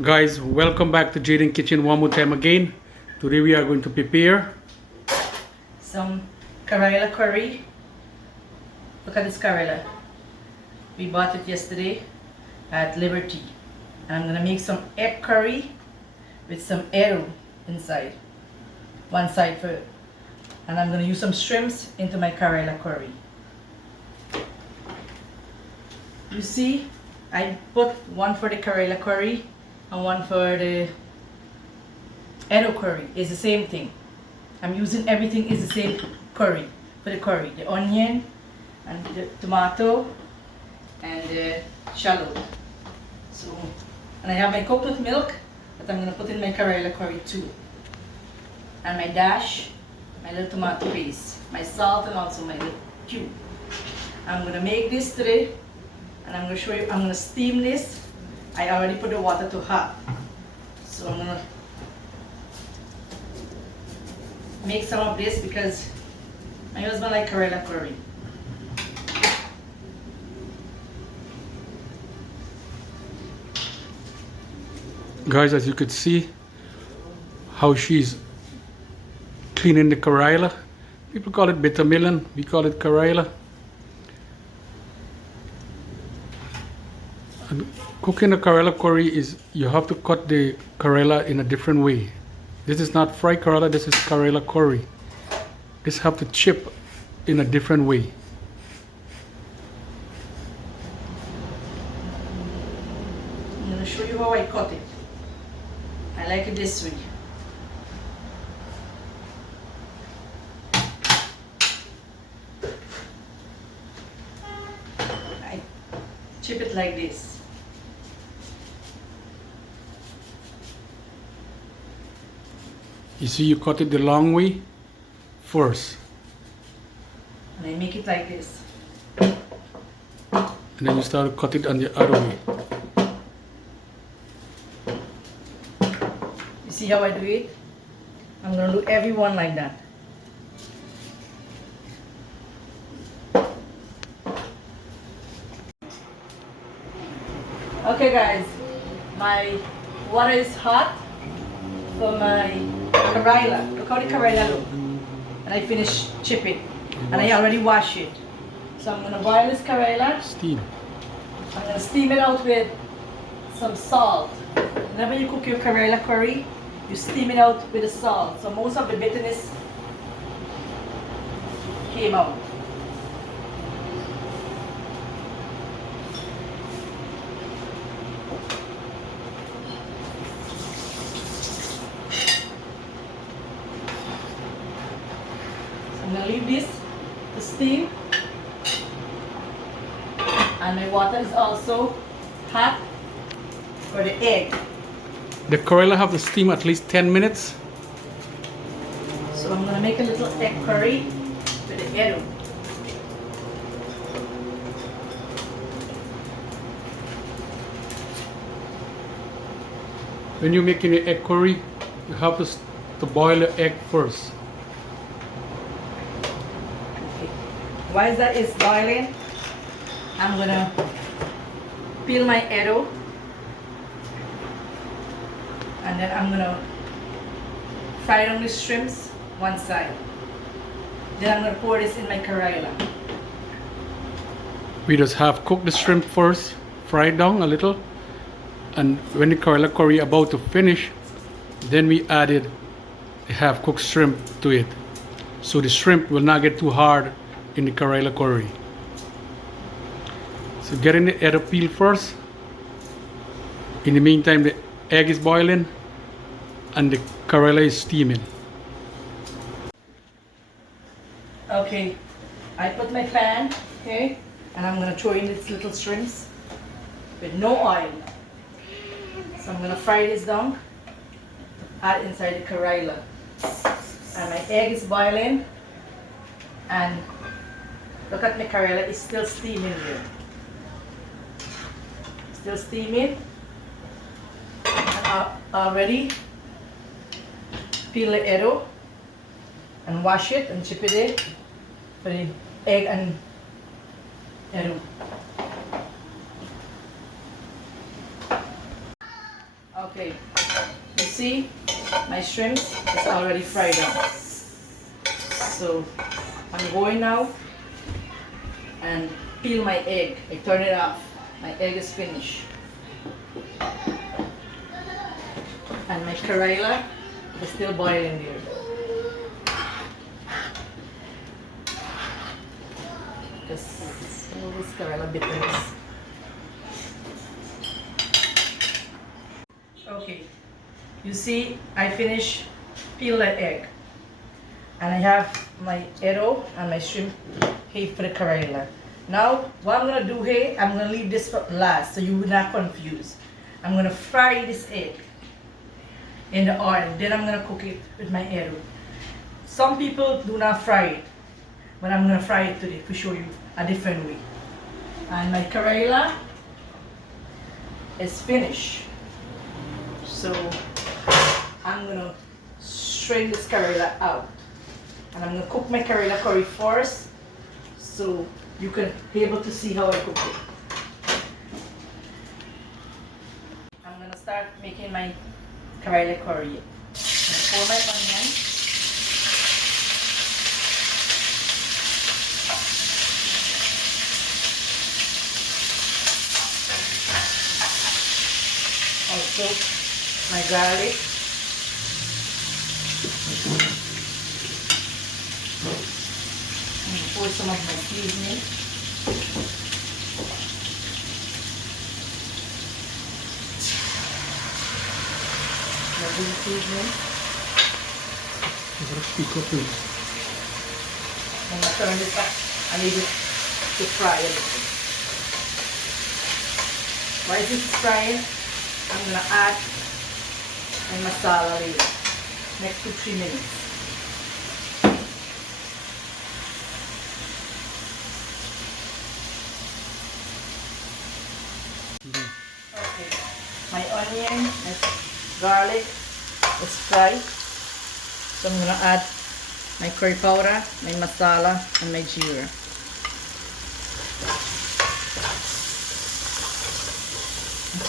Guys, welcome back to Jaden Kitchen one more time again. Today we are going to prepare some Karila curry. Look at this Karila. We bought it yesterday at Liberty. And I'm gonna make some egg curry with some arrow inside. One side for it. And I'm gonna use some shrimps into my Karila curry. You see, I put one for the Karila curry and one for the arrow curry. It's the same thing. I'm using everything is the same curry for the curry. The onion and the tomato and the shallot. So, and I have my coconut milk that I'm gonna put in my Karila curry too. And my dash, my little tomato paste, my salt and also my little cube. I'm gonna make this today and I'm gonna show you, I'm gonna steam this. I already put the water to hot. So I'm gonna make some of this because my husband likes Karila curry. guys, as you could see how she's cleaning the Karila. People call it bitter melon, we call it Karila. And cooking a Karila curry is you have to cut the Karila in a different way. This is not fried Karila, this is Karila curry. This have to chip in a different way. I'm going to show you how I cut it. I like it this way. I chip it like this. You see, you cut it the long way first, And I make it like this. and then you start to cut it on the other way. You see how I do it? I'm going to do every one like that. Okay guys, my water is hot for my Karila. Look how the Karila look. And I finished chipping. And I already washed it. So I'm going to boil this Karila. Steam. I'm going to steam it out with some salt. Whenever you cook your Karila curry, you steam it out with the salt. So most of the bitterness came out. I'm going to leave this to steam. And my water is also hot for the egg. The Karila have to steam at least 10 minutes. So I'm going to make a little egg curry with the arrow. When you're making the egg curry, you have to boil the egg first. While that is boiling, I'm going to peel my arrow. And then I'm going to fry on the shrimps one side. Then I'm going to pour this in my Karila. We just have cooked the shrimp first, fry it down a little, and when the Karila curry about to finish, then we added the half cooked shrimp to it, so the shrimp will not get too hard in the Karila curry. So getting the arrow peel first. In the meantime, the egg is boiling and the Karila is steaming. Okay, I put my pan, okay, and I'm going to throw in these little shrimps with no oil. So I'm going to fry this down, add inside the Karila. And my egg is boiling, and look at my Karila, it's still steaming here. Still steaming. And I already peel the arrow and wash it and chip it in for the egg and arrow. Okay, you see my shrimps is already fried up. So I'm going now and peel my egg. I turn it off. My egg is finished. And my Karila is still boiling there. Because all this Karila bitterness. Okay, you see I finished peel that egg. And I have my arrow and my shrimp here for the Karila. Now, what I'm gonna do here, I'm gonna leave this for last so you will not confuse. I'm gonna fry this egg in the oil, then I'm gonna cook it with my arrow. Some people do not fry it, but I'm gonna fry it today to show you a different way. And my Karila is finished. So, I'm gonna strain this Karila out. And I'm going to cook my Karila curry first so you can be able to see how I cook it. I'm going to start making my Karila curry. I'm going to pour my onion. Also my garlic. Pour some of my seasoning. My green seasoning. Speak up, please. I'm gonna turn this up. I need it to fry a little. While this is frying, I'm gonna add my masala later. Next 2-3 minutes. Okay, my onion and garlic is fried, so I'm gonna add my curry powder, my masala, and my jeera.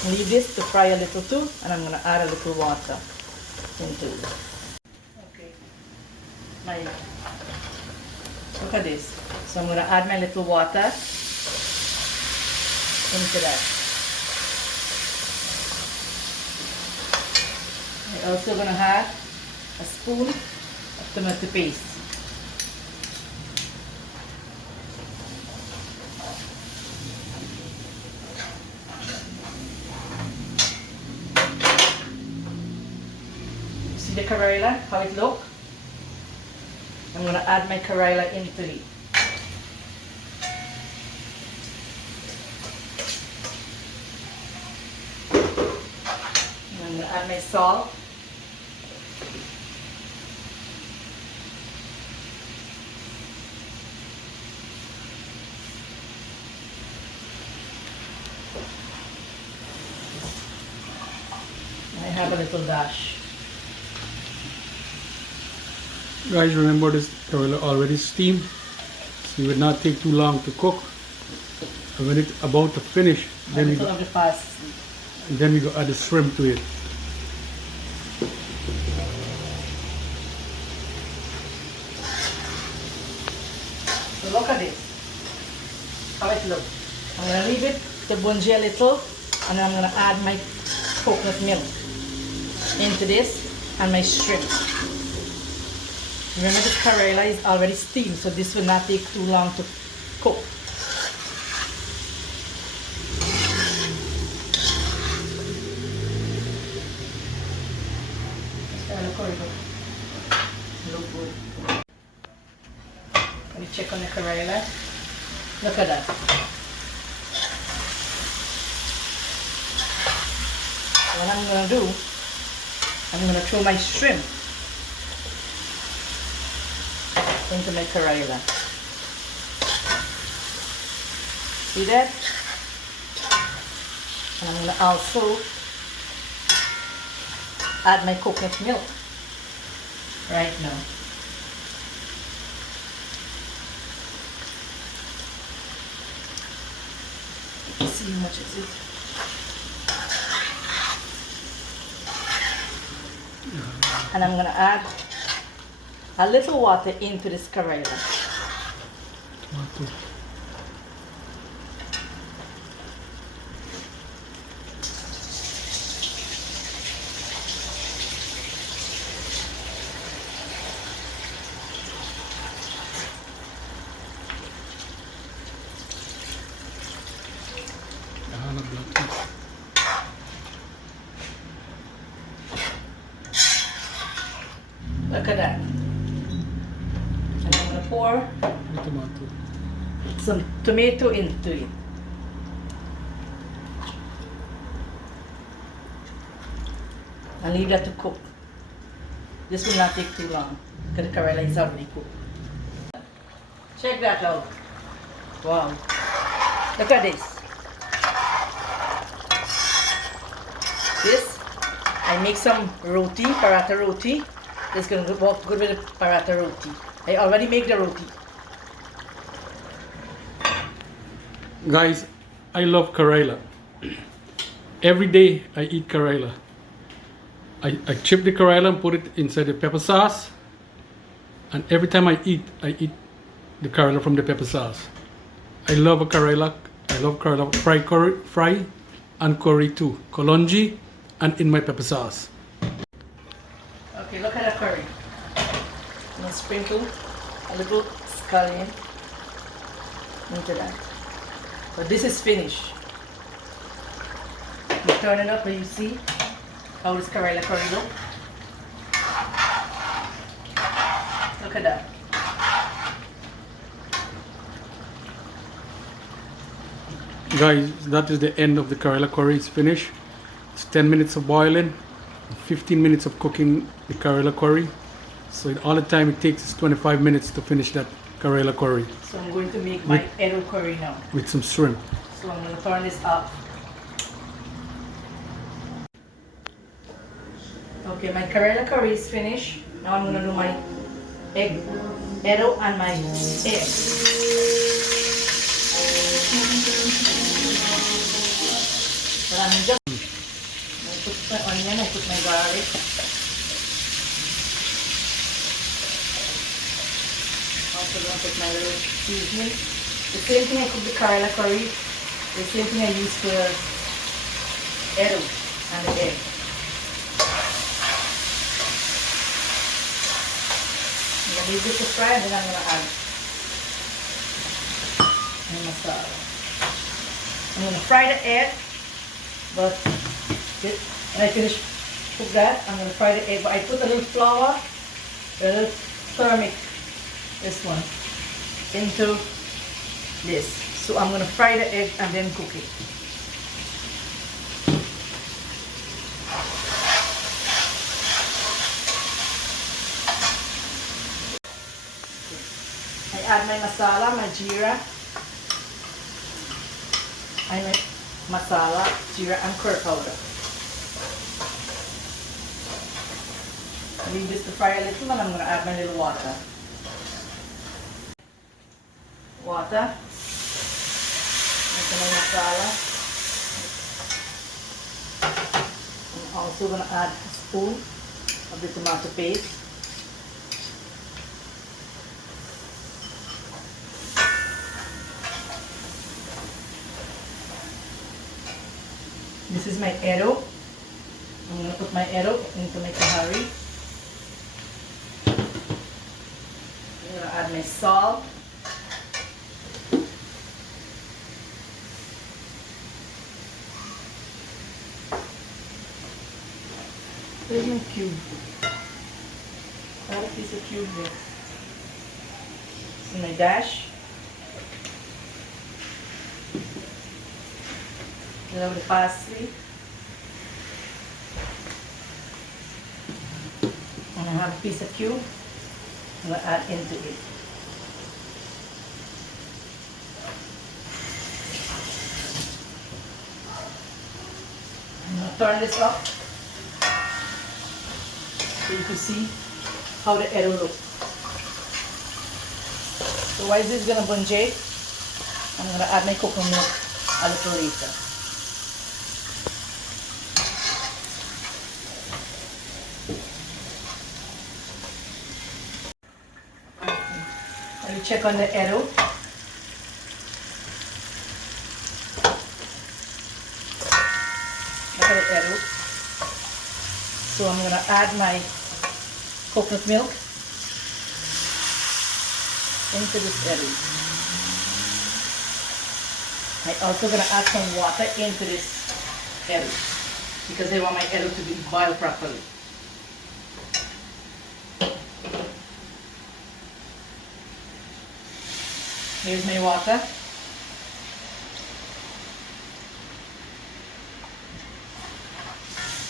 Leave this to fry a little too, and I'm gonna add a little water into it. Okay, look at this. So I'm gonna add my little water into that. I'm also gonna add a spoon of tomato paste. You see the Karila, how it look? I'm gonna add my Karila into it. I'm gonna add my salt. I have a little dash. Guys, remember this Karila already steamed, so it would not take too long to cook. And when it's about to finish, A little of the parsley. then we go add the shrimp to it. So look at this. How it looks. I'm gonna leave it to bunge a little, and then I'm gonna add my coconut milk into this and my shrimp. Remember, the Karila is already steamed, so this will not take too long to cook. Look good. Let me check on the Karila. Look at that. What I'm gonna do, I'm gonna throw my shrimp into my Karila. See that? And I'm gonna also add my coconut milk right now. Let's see how much is it. And I'm gonna add a little water into this Karila. Tomato. Look at that. And I'm gonna pour Tomato. some tomato into it. And leave that to cook. This will not take too long because the Karila is already cooked. Check that out. Wow. Look at this. This, I make some roti, paratha roti. This is going to work good with the paratha roti. I already make the roti. Guys, I love Karila. Every day I eat Karila. I chip the Karila and put it inside the pepper sauce. And every time I eat the Karila from the pepper sauce. I love a Karila. I love Karila fry and curry too. Kolonji and in my pepper sauce. Okay, look at the curry. I'm going to sprinkle a little scallion into that. But this is finished. You turn it up and you see how this Karila curry look. Look at that. Guys, that is the end of the Karila curry. It's finished. It's 10 minutes of boiling, 15 minutes of cooking the Karila curry. So all the time it takes is 25 minutes to finish that Karila curry So I'm going to make my Edo curry now. with some shrimp. So I'm going to turn this up. Okay, my Karila curry is finished. Now I'm going to do my egg, Edo and my egg. But I'm just, I put my onion, I put my garlic. Also going to put my little seasoning. The same thing I cook the Karila curry, the same thing I use for Edo and the egg. I'm going to leave this to fry and then I'm going to add my masala. I'm going to fry the egg, but when I finish cook that, I'm going to fry the egg. But I put a little flour, a little turmeric, this one, into this. So I'm going to fry the egg and then cook it. I add my masala, my jeera, and my masala, jeera and curry powder. Leave this to fry a little and I'm going to add my little water. Water. Into my masala. I'm also going to add a spoon of the tomato paste. This is my Edo. I'm going to put my Edo into my kahari. I'm going to add my salt. Where's my cube? I have a piece of cube there. This is my dash. A little bit of parsley. And I have a piece of cube. I'm going to add into it. I'm going to turn this up so you can see how the Edo looks. So while this is going to bunjay, I'm going to add my coconut milk a little later. check on the edo. Look at the edo. So I'm gonna add my coconut milk into this edo. I'm also gonna add some water into this edo because I want my edo to be boiled properly. Here's my water.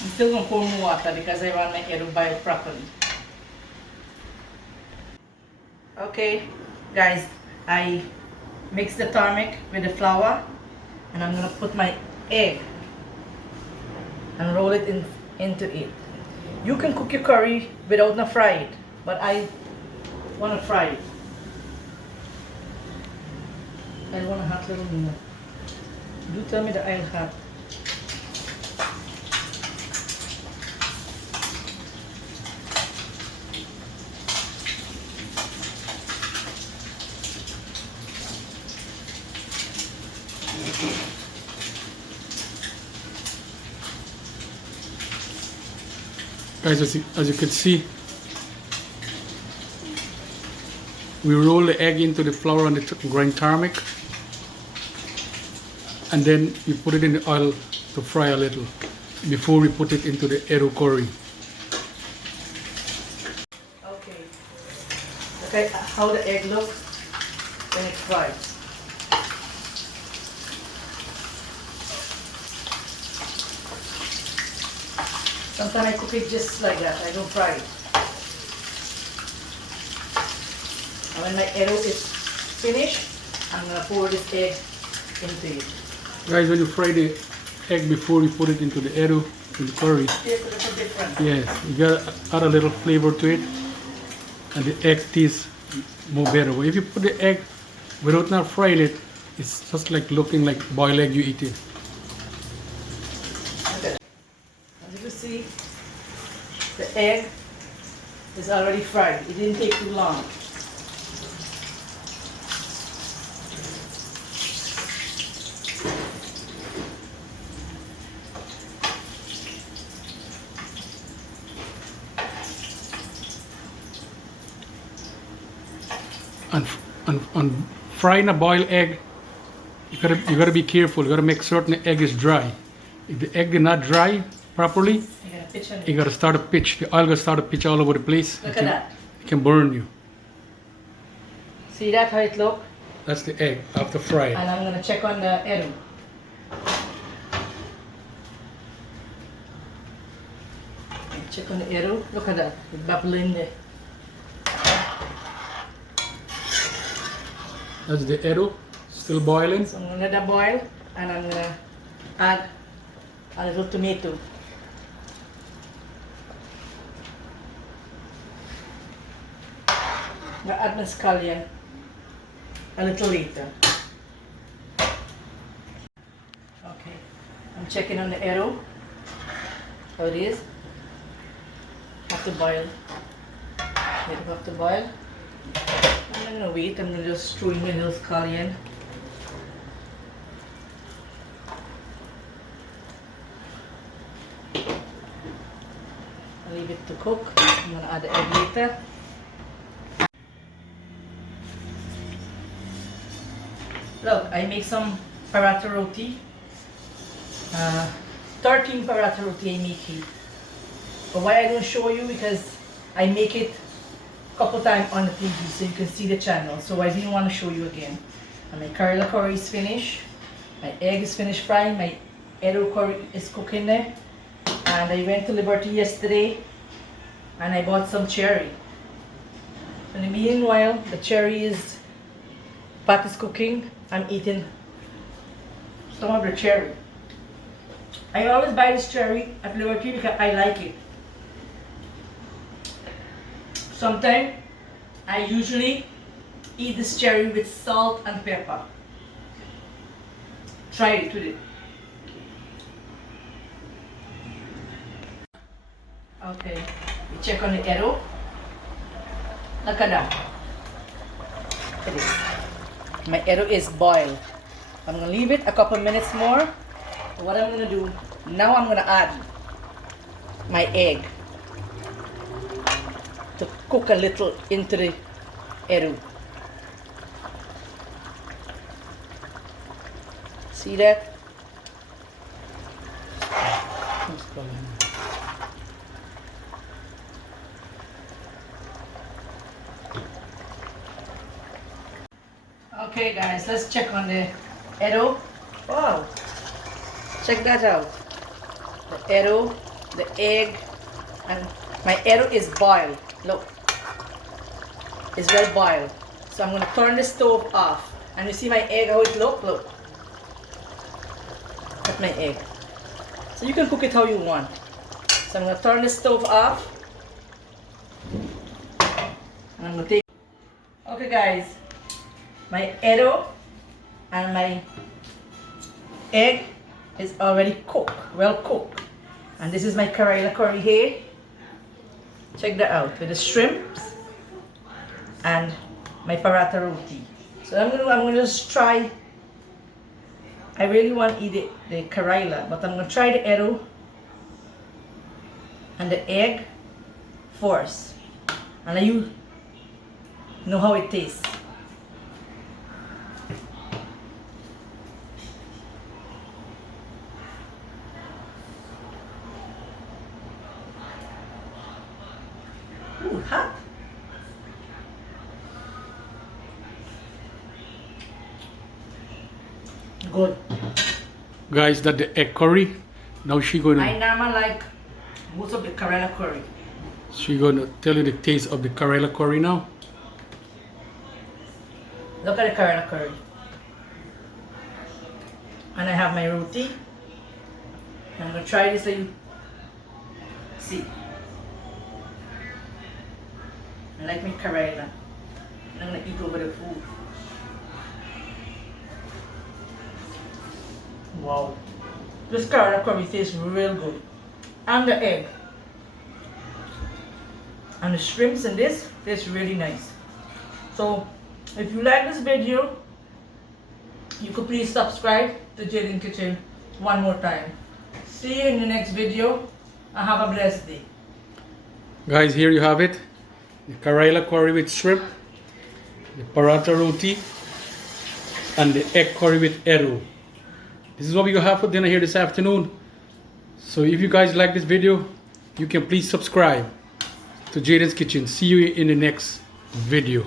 I'm still going to pour more water because I want my edo boiled properly. Okay, guys, I mix the turmeric with the flour and I'm going to put my egg and roll it into it. You can cook your curry without not fry it, but I want to fry it. I want a hot little minute. Do tell me that I'll have. Guys, as you can see, we roll the egg into the flour and the grind turmeric, and then we put it in the oil to fry a little before we put it into the edo curry. Okay, look at how the egg looks when it's fried. Sometimes I cook it just like that, I don't fry it. And when my edo is finished, I'm going to pour this egg into it. Guys, when you fry the egg before you put it into the edo, in the curry, There's a little difference. yes, you gotta add a little flavor to it, and the egg tastes more better. But if you put the egg without not frying it, it's just like looking like boiled egg you eat it. Okay. As you can see, the egg is already fried. It didn't take too long. And frying a boiled egg, you gotta be careful. You gotta make certain the egg is dry. If the egg is not dry properly, You're gonna pitch on you it. gotta start a pitch. The oil gotta start a pitch all over the place. Look at that. It can burn you. See that how it look? That's the egg after fried. And I'm gonna check on the edo. Check on the edo. Look at that. It's bubbling there. That's the edo, still boiling. So I'm gonna let that boil and I'm gonna add a little tomato. I'm gonna add my scallion a little later. Okay, I'm checking on the edo. How it is. Have to boil. Let it have to boil. I'm not gonna wait, I'm gonna just throw in my little scallion. I'll leave it to cook. I'm gonna add the egg later. Look, I make some paratha roti. 13 paratha roti I make it. But why I don't show you, because I make it couple times on the TV so you can see the channel, so I didn't want to show you again. And my Karila curry is finished, my egg is finished frying, my edo curry is cooking there, and I went to Liberty yesterday and I bought some cherry. In the meanwhile, the cherry is, pot is cooking, I'm eating some of the cherry. I always buy this cherry at Liberty because I like it. Sometimes I usually eat this cherry with salt and pepper. Try it with it. Okay, we check on the edo. Look at that. It is. My eru is boiled. I'm gonna leave it a couple minutes more. What I'm gonna do now, I'm gonna add my egg to cook a little into the eru. See that? Okay guys, let's check on the eru. Wow, check that out. The eru, the egg, and my eru is boiled. Look, it's well boiled. So I'm gonna turn the stove off. And you see my egg, how it look? Look. That's my egg. So you can cook it how you want. So I'm gonna turn the stove off. And I'm gonna take. Okay guys, my eru and my egg is already cooked, well cooked. And this is my Karila curry here. Check that out with the shrimps and my paratha roti. So I'm gonna just try. I really want to eat the Karila, but I'm gonna try the eru and the egg first, and you know how it tastes. Ooh, hot. Good. Guys, that the egg curry. Now I she gonna normally like most of the Karila curry. tell you the taste of the Karela curry now. Look at the Karila curry. And I have my roti. I'm gonna try this so you see. I like my Karila. I'm gonna eat over the food. Wow. This Karila curry tastes real good. And the egg. And the shrimps in this tastes really nice. So if you like this video, you could please subscribe to Jaden Kitchen one more time. See you in the next video and have a blessed day. Guys, here you have it. The Karela curry with shrimp, the paratha roti, and the egg curry with eru. This is what we have for dinner here this afternoon. So if you guys like this video, you can please subscribe to Jaden's Kitchen. See you in the next video.